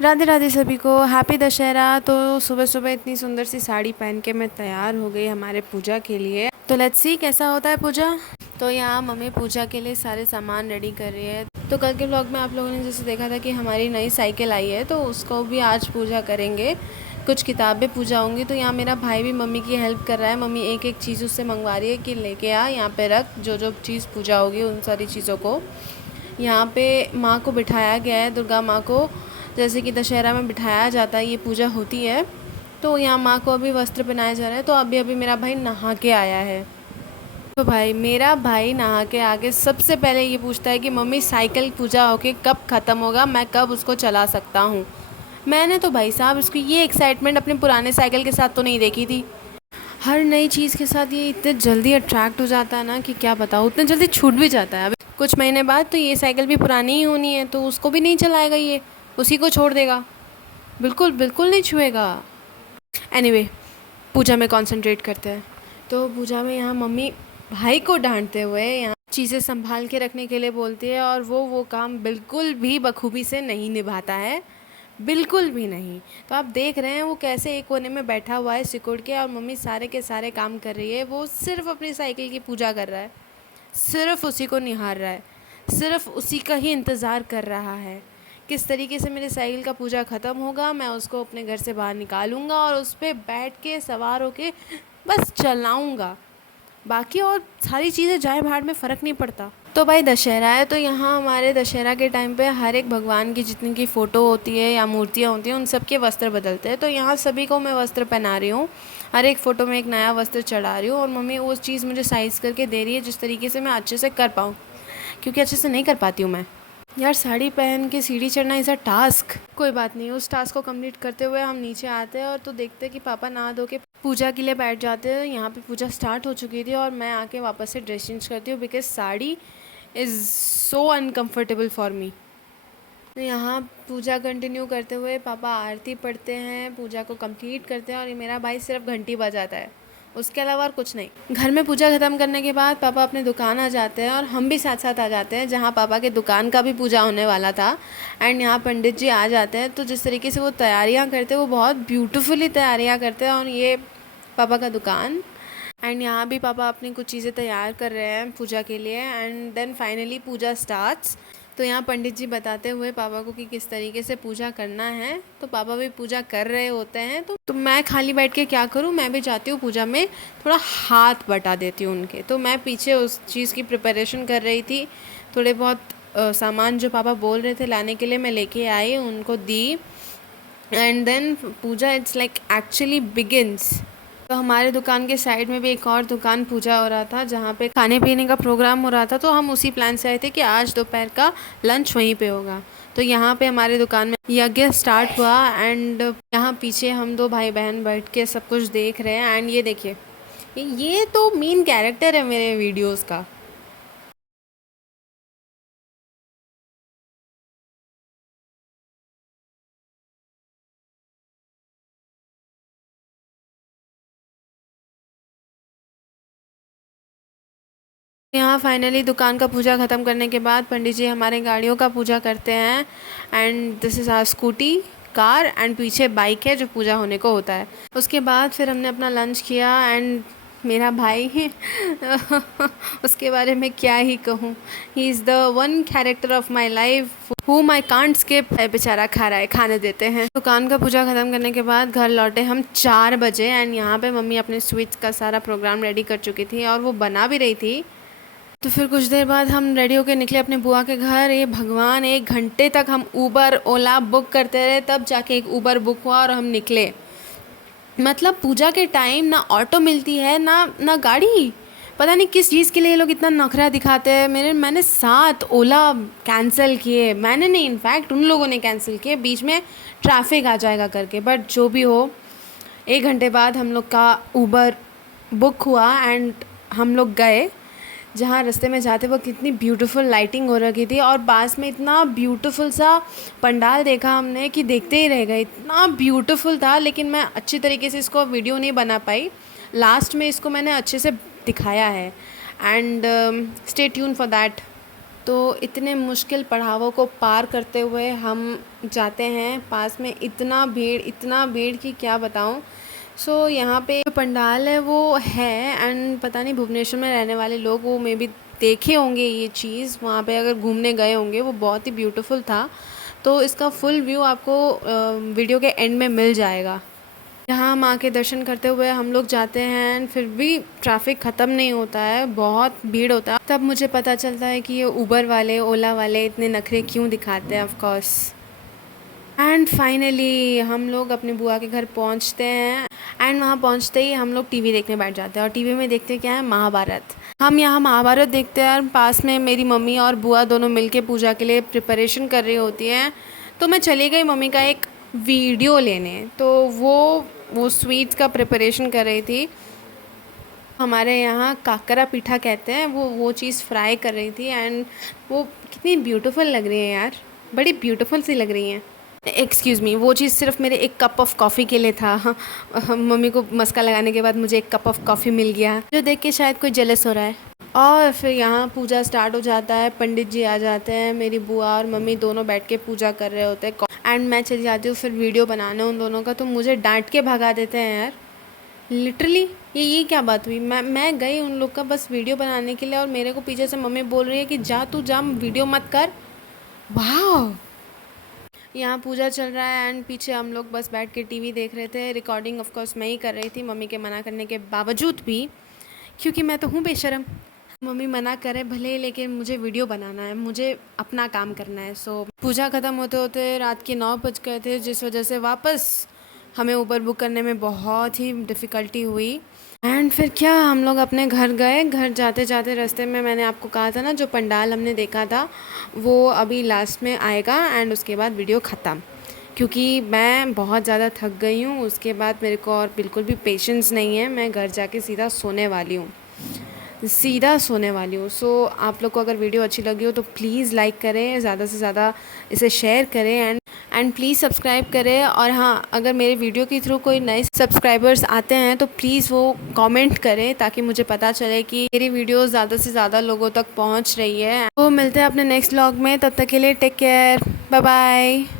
राधे राधे सभी को, हैप्पी दशहरा। तो सुबह सुबह इतनी सुंदर सी साड़ी पहन के मैं तैयार हो गई हमारे पूजा के लिए। तो लेट्स सी कैसा होता है पूजा। तो यहाँ मम्मी पूजा के लिए सारे सामान रेडी कर रही है। तो कल के व्लॉग में आप लोगों ने जैसे देखा था कि हमारी नई साइकिल आई है, तो उसको भी आज पूजा करेंगे। कुछ किताबें पूजा होंगी। तो यहाँ मेरा भाई भी मम्मी की हेल्प कर रहा है। मम्मी एक एक चीज़ उससे मंगवा रही है कि लेके आ, यहाँ पे रख, जो जो चीज़ पूजा होगी उन सारी चीज़ों को। यहाँ पे माँ को बिठाया गया है, दुर्गा माँ को, जैसे कि दशहरा में बिठाया जाता है, ये पूजा होती है। तो यहाँ माँ को अभी वस्त्र पहनाया जा रहा है। तो अभी अभी मेरा भाई नहा के आया है। तो मेरा भाई नहा के आके सबसे पहले ये पूछता है कि मम्मी साइकिल पूजा होके कब ख़त्म होगा, मैं कब उसको चला सकता हूँ। मैंने तो भाई साहब इसको ये एक्साइटमेंट अपने पुराने साइकिल के साथ तो नहीं देखी थी। हर नई चीज़ के साथ ये इतने जल्दी अट्रैक्ट हो जाता है ना कि क्या बताऊँ, उतने जल्दी छूट भी जाता है। अभी कुछ महीने बाद तो ये साइकिल भी पुरानी ही होनी है, तो उसको भी नहीं चलाएगा, ये उसी को छोड़ देगा। बिल्कुल बिल्कुल नहीं छुएगा। एनीवे, पूजा में कंसंट्रेट करते हैं। तो पूजा में यहाँ मम्मी भाई को डांटते हुए यहाँ चीज़ें संभाल के रखने के लिए बोलती है, और वो काम बिल्कुल भी बखूबी से नहीं निभाता है, बिल्कुल भी नहीं। तो आप देख रहे हैं वो कैसे एक कोने में बैठा हुआ है सिकुड़ के, और मम्मी सारे के सारे काम कर रही है। वो सिर्फ अपनी साइकिल की पूजा कर रहा है, सिर्फ उसी को निहार रहा है, सिर्फ उसी का ही इंतज़ार कर रहा है। किस तरीके से मेरे साइकिल का पूजा ख़त्म होगा, मैं उसको अपने घर से बाहर निकालूंगा और उस पर बैठ के सवार होके बस चलाऊंगा। बाकी और सारी चीज़ें जाए भाड़ में फ़र्क नहीं पड़ता। तो भाई दशहरा है, तो यहाँ हमारे दशहरा के टाइम पे हर एक भगवान की जितनी की फ़ोटो होती है या मूर्तियाँ होती हैं, उन सब के वस्त्र बदलते हैं। तो यहाँ सभी को मैं वस्त्र पहना रही हूँ, हर एक फ़ोटो में एक नया वस्त्र चढ़ा रही हूँ, और मम्मी वो चीज़ मुझे साइज़ करके दे रही है जिस तरीके से मैं अच्छे से कर पाऊँ, क्योंकि अच्छे से नहीं कर पाती हूँ मैं। यार साड़ी पहन के सीढ़ी चढ़ना इज़ अ टास्क। कोई बात नहीं, उस टास्क को कंप्लीट करते हुए हम नीचे आते हैं, और तो देखते हैं कि पापा नहा धो के पूजा के लिए बैठ जाते हैं। यहाँ पे पूजा स्टार्ट हो चुकी थी और मैं आके वापस से ड्रेस चेंज करती हूँ, because sari is so uncomfortable for me. तो यहाँ पूजा कंटिन्यू करते हुए पापा आरती पढ़ते हैं, पूजा को कंप्लीट करते हैं, और ये मेरा भाई सिर्फ घंटी बजाता है, उसके अलावा और कुछ नहीं। घर में पूजा ख़त्म करने के बाद पापा अपने दुकान आ जाते हैं, और हम भी साथ साथ आ जाते हैं, जहाँ पापा के दुकान का भी पूजा होने वाला था। एंड यहाँ पंडित जी आ जाते हैं। तो जिस तरीके से वो तैयारियाँ करते हैं, वो बहुत ब्यूटीफुली तैयारियाँ करते हैं। और ये पापा का दुकान, एंड यहाँ भी पापा अपनी कुछ चीज़ें तैयार कर रहे हैं पूजा के लिए। And then finally puja starts. तो यहाँ पंडित जी बताते हुए पापा को कि किस तरीके से पूजा करना है। तो पापा भी पूजा कर रहे होते हैं। तो मैं खाली बैठ के क्या करूँ, मैं भी जाती हूँ पूजा में, थोड़ा हाथ बटा देती हूँ उनके। तो मैं पीछे उस चीज़ की प्रिपरेशन कर रही थी। थोड़े बहुत सामान जो पापा बोल रहे थे लाने के लिए मैं लेके आई, उनको दी। And then puja it's like actually begins. तो हमारे दुकान के साइड में भी एक और दुकान पूजा हो रहा था, जहाँ पे खाने पीने का प्रोग्राम हो रहा था। तो हम उसी प्लान से आए थे कि आज दोपहर का लंच वहीं पे होगा। तो यहाँ पे हमारे दुकान में यज्ञ स्टार्ट हुआ, एंड यहाँ पीछे हम दो भाई बहन बैठ के सब कुछ देख रहे हैं। एंड ये देखिए, ये तो मेन कैरेक्टर है मेरे वीडियोज़ का। यहाँ फाइनली दुकान का पूजा ख़त्म करने के बाद पंडित जी हमारे गाड़ियों का पूजा करते हैं। And this is our scooty car, and पीछे बाइक है जो पूजा होने को होता है। उसके बाद फिर हमने अपना लंच किया। एंड मेरा भाई उसके बारे में क्या ही कहूँ, he is the one character of my life whom I can't skip। बेचारा खा रहा है, खाने देते हैं। दुकान का पूजा ख़त्म करने के बाद घर लौटे हम 4 बजे। एंड यहाँ पे मम्मी अपने स्वीट्स का सारा प्रोग्राम रेडी कर चुकी थी, और वो बना भी रही थी। तो फिर कुछ देर बाद हम रेडी होके निकले अपने बुआ के घर। ये भगवान, 1 घंटे तक हम ऊबर ओला बुक करते रहे, तब जाके एक ऊबर बुक हुआ और हम निकले। मतलब पूजा के टाइम ना ऑटो मिलती है, ना गाड़ी। पता नहीं किस चीज़ के लिए ये लोग इतना नखरा दिखाते हैं। मैंने 7 ओला कैंसिल किए। मैंने नहीं, इनफैक्ट उन लोगों ने कैंसिल किए, बीच में ट्रैफिक आ जाएगा करके। बट जो भी हो, 1 घंटे बाद हम लोग का ऊबर बुक हुआ, एंड हम लोग गए। जहाँ रास्ते में जाते वक्त कितनी ब्यूटीफुल लाइटिंग हो रखी थी, और पास में इतना ब्यूटीफुल सा पंडाल देखा हमने कि देखते ही रह गए, इतना ब्यूटीफुल था। लेकिन मैं अच्छी तरीके से इसको वीडियो नहीं बना पाई, लास्ट में इसको मैंने अच्छे से दिखाया है। And stay tune for that. तो इतने मुश्किल पड़ावों को पार करते हुए हम जाते हैं। पास में इतना भीड़ कि क्या बताऊँ। सो यहाँ पे जो पंडाल है वो है, एंड पता नहीं भुवनेश्वर में रहने वाले लोग वो मे बी देखे होंगे ये चीज़, वहाँ पे अगर घूमने गए होंगे। वो बहुत ही ब्यूटीफुल था। तो इसका फुल व्यू आपको वीडियो के एंड में मिल जाएगा। यहाँ माँ के दर्शन करते हुए हम लोग जाते हैं, एंड फिर भी ट्रैफिक ख़त्म नहीं होता है, बहुत भीड़ होता है। तब मुझे पता चलता है कि ये उबर वाले, ओला वाले इतने नखरे क्यों दिखाते हैं। ऑफ कोर्स एंड फाइनली हम लोग अपने बुआ के घर पहुँचते हैं, एंड वहाँ पहुँचते ही हम लोग टीवी देखने बैठ जाते हैं। और टीवी में देखते क्या है, महाभारत। हम यहाँ महाभारत देखते हैं, और पास में मेरी मम्मी और बुआ दोनों मिलके पूजा के लिए प्रिपरेशन कर रही होती हैं। तो मैं चली गई मम्मी का एक वीडियो लेने, तो वो स्वीट्स का प्रिपरेशन कर रही थी। हमारे यहाँ काकरा पीठा कहते हैं, वो चीज़ फ्राई कर रही थी, एंड वो कितनी ब्यूटीफुल लग रही है यार, बड़ी ब्यूटीफुल सी लग रही हैं। एक्सक्यूज़ मी, वो चीज़ सिर्फ मेरे एक कप ऑफ़ कॉफ़ी के लिए था। मम्मी को मस्का लगाने के बाद मुझे एक कप ऑफ़ कॉफ़ी मिल गया, जो देख के शायद कोई जेलस हो रहा है। और फिर यहाँ पूजा स्टार्ट हो जाता है, पंडित जी आ जाते हैं, मेरी बुआ और मम्मी दोनों बैठ के पूजा कर रहे होते हैं, एंड मैं चली जाती हूँ फिर वीडियो बनाने उन दोनों का। तो मुझे डांट के भगा देते हैं यार, लिटरली। ये क्या बात हुई। मैं गई उन लोग का बस वीडियो बनाने के लिए, और मेरे को पीछे से मम्मी बोल रही है कि जा तू जा, वीडियो मत कर। वाह। यहाँ पूजा चल रहा है, एंड पीछे हम लोग बस बैठ के टीवी देख रहे थे। रिकॉर्डिंग ऑफ कोर्स मैं ही कर रही थी, मम्मी के मना करने के बावजूद भी, क्योंकि मैं तो हूँ बेशरम। मम्मी मना करे भले, लेकिन मुझे वीडियो बनाना है, मुझे अपना काम करना है। सो पूजा ख़त्म होते होते रात के 9 बज गए थे, जिस वजह से वापस हमें ऊबर बुक करने में बहुत ही डिफ़िकल्टी हुई। एंड फिर क्या, हम लोग अपने घर गए। घर जाते जाते रास्ते में मैंने आपको कहा था ना, जो पंडाल हमने देखा था वो अभी लास्ट में आएगा, एंड उसके बाद वीडियो ख़त्म, क्योंकि मैं बहुत ज़्यादा थक गई हूँ। उसके बाद मेरे को और बिल्कुल भी पेशेंस नहीं है, मैं घर जाके सीधा सोने वाली हूँ। सो आप लोग को अगर वीडियो अच्छी लगी हो तो प्लीज़ लाइक करें, ज़्यादा से ज़्यादा इसे शेयर करें, एंड प्लीज़ सब्सक्राइब करें। और हाँ, अगर मेरे वीडियो के थ्रू कोई नए सब्सक्राइबर्स आते हैं तो प्लीज़ वो कमेंट करें, ताकि मुझे पता चले कि मेरी वीडियो ज़्यादा से ज़्यादा लोगों तक पहुंच रही है। तो मिलते हैं अपने नेक्स्ट व्लॉग में, तब तक के लिए टेक केयर, बाय बाय।